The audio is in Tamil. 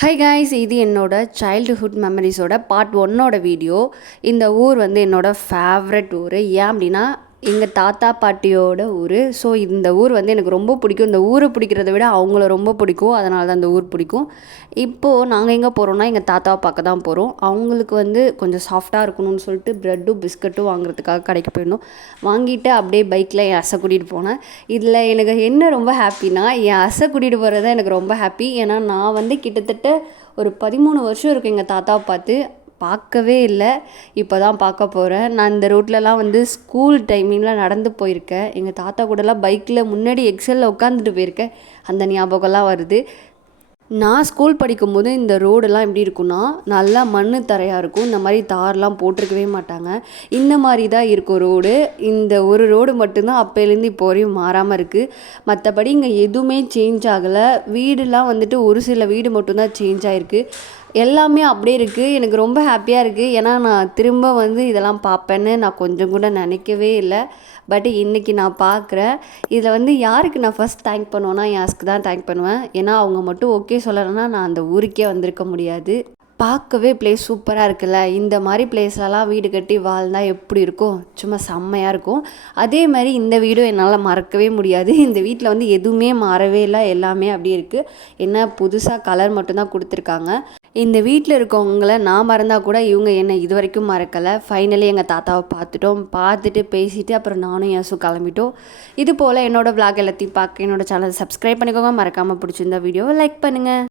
ஹை காய்ஸ், இது என்னோட சைல்டுஹுட் மெமரிஸோட பார்ட் 1 வீடியோ. இந்த ஊர் வந்து என்னோட ஃபேவரட் ஊர். ஏன் அப்படின்னா எங்கள் தாத்தா பாட்டியோட ஊர். ஸோ இந்த ஊர் வந்து எனக்கு ரொம்ப பிடிக்கும். இந்த ஊரை பிடிக்கிறத விட அவங்கள ரொம்ப பிடிக்கும். அதனால தான் இந்த ஊர் பிடிக்கும். இப்போது நாங்கள் எங்கே போகிறோன்னா எங்கள் தாத்தாவை பார்க்க தான் போகிறோம். அவங்களுக்கு வந்து கொஞ்சம் சாஃப்டாக இருக்கணும்னு சொல்லிட்டு ப்ரெட்டும் பிஸ்கட்டும் வாங்குறதுக்காக கடைக்கு போயிருந்தோம். வாங்கிட்டு அப்படியே பைக்கில் என் அசை கூட்டிகிட்டு போனேன். இதில் எனக்கு என்ன ரொம்ப ஹாப்பினா, என் அசை கூட்டிகிட்டு போகிறது தான் எனக்கு ரொம்ப ஹாப்பி. ஏன்னா நான் வந்து கிட்டத்தட்ட ஒரு 13 வருஷம் இருக்கும் எங்கள் தாத்தாவை பார்க்கவே இல்லை. இப்போ தான் பார்க்க போகிறேன். நான் இந்த ரோட்லலாம் வந்து ஸ்கூல் டைமிங்கில் நடந்து போயிருக்கேன். எங்கள் தாத்தா கூடலாம் பைக்கில் முன்னாடி எக்ஸலில் உட்காந்துட்டு போயிருக்கேன். அந்த ஞாபகம்லாம் வருது. நான் ஸ்கூல் படிக்கும்போது இந்த ரோடெல்லாம் எப்படி இருக்குன்னா, நல்லா மண் தரையாக இருக்கும். இந்த மாதிரி தார்லாம் போட்டிருக்கவே மாட்டாங்க. இந்த மாதிரி தான் இருக்கும் ரோடு. இந்த ஒரு ரோடு மட்டும்தான் அப்போலேருந்து இப்போ வரையும் மாறாமல் இருக்குது. மற்றபடி இங்கே எதுவுமே சேஞ்ச் ஆகலை. வீடுலாம் வந்துட்டு ஒரு சில வீடு மட்டும்தான் சேஞ்ச் ஆகிருக்கு. எல்லாமே அப்படியே இருக்குது. எனக்கு ரொம்ப ஹாப்பியாக இருக்குது. ஏன்னா நான் திரும்ப வந்து இதெல்லாம் பார்ப்பேன்னு நான் கொஞ்சம் கூட நினைக்கவே இல்லை. பட் இன்றைக்கி நான் பார்க்குறேன். இதில் வந்து யாருக்கு நான் ஃபஸ்ட் தேங்க் பண்ணுவேன்னா, என் ஹஸ்க்கு தான் தேங்க் பண்ணுவேன். ஏன்னா அவங்க மட்டும் ஓகே சொல்லலைன்னா நான் அந்த ஊருக்கே வந்திருக்க முடியாது. பார்க்கவே பிளேஸ் சூப்பராக இருக்குல்ல. இந்த மாதிரி பிளேஸ்லலாம் வீடு கட்டி வாழ்ந்தால் எப்படி இருக்கும்? சும்மா செம்மையாக இருக்கும். அதே மாதிரி இந்த வீடும் என்னால் மறக்கவே முடியாது. இந்த வீட்டில் வந்து எதுவுமே மாறவே இல்லை. எல்லாமே அப்படியே இருக்குது. என்ன புதுசாக கலர் மட்டும்தான் கொடுத்துருக்காங்க. இந்த வீட்டில் இருக்கவங்கள நான் மறந்தால் கூட இவங்க என்னை இது வரைக்கும் மறக்கலை. ஃபைனலி எங்கள் தாத்தாவை பார்த்துட்டு பேசிவிட்டு அப்புறம் நானும் யேசு கிளம்பிட்டோம். இது போல் என்னோடய விளாக் எல்லாத்தையும் பார்க்க என்னோடய சேனலை சப்ஸ்கிரைப் பண்ணிக்கோங்க. மறக்காமல் பிடிச்சிருந்த வீடியோவை லைக் பண்ணுங்கள்.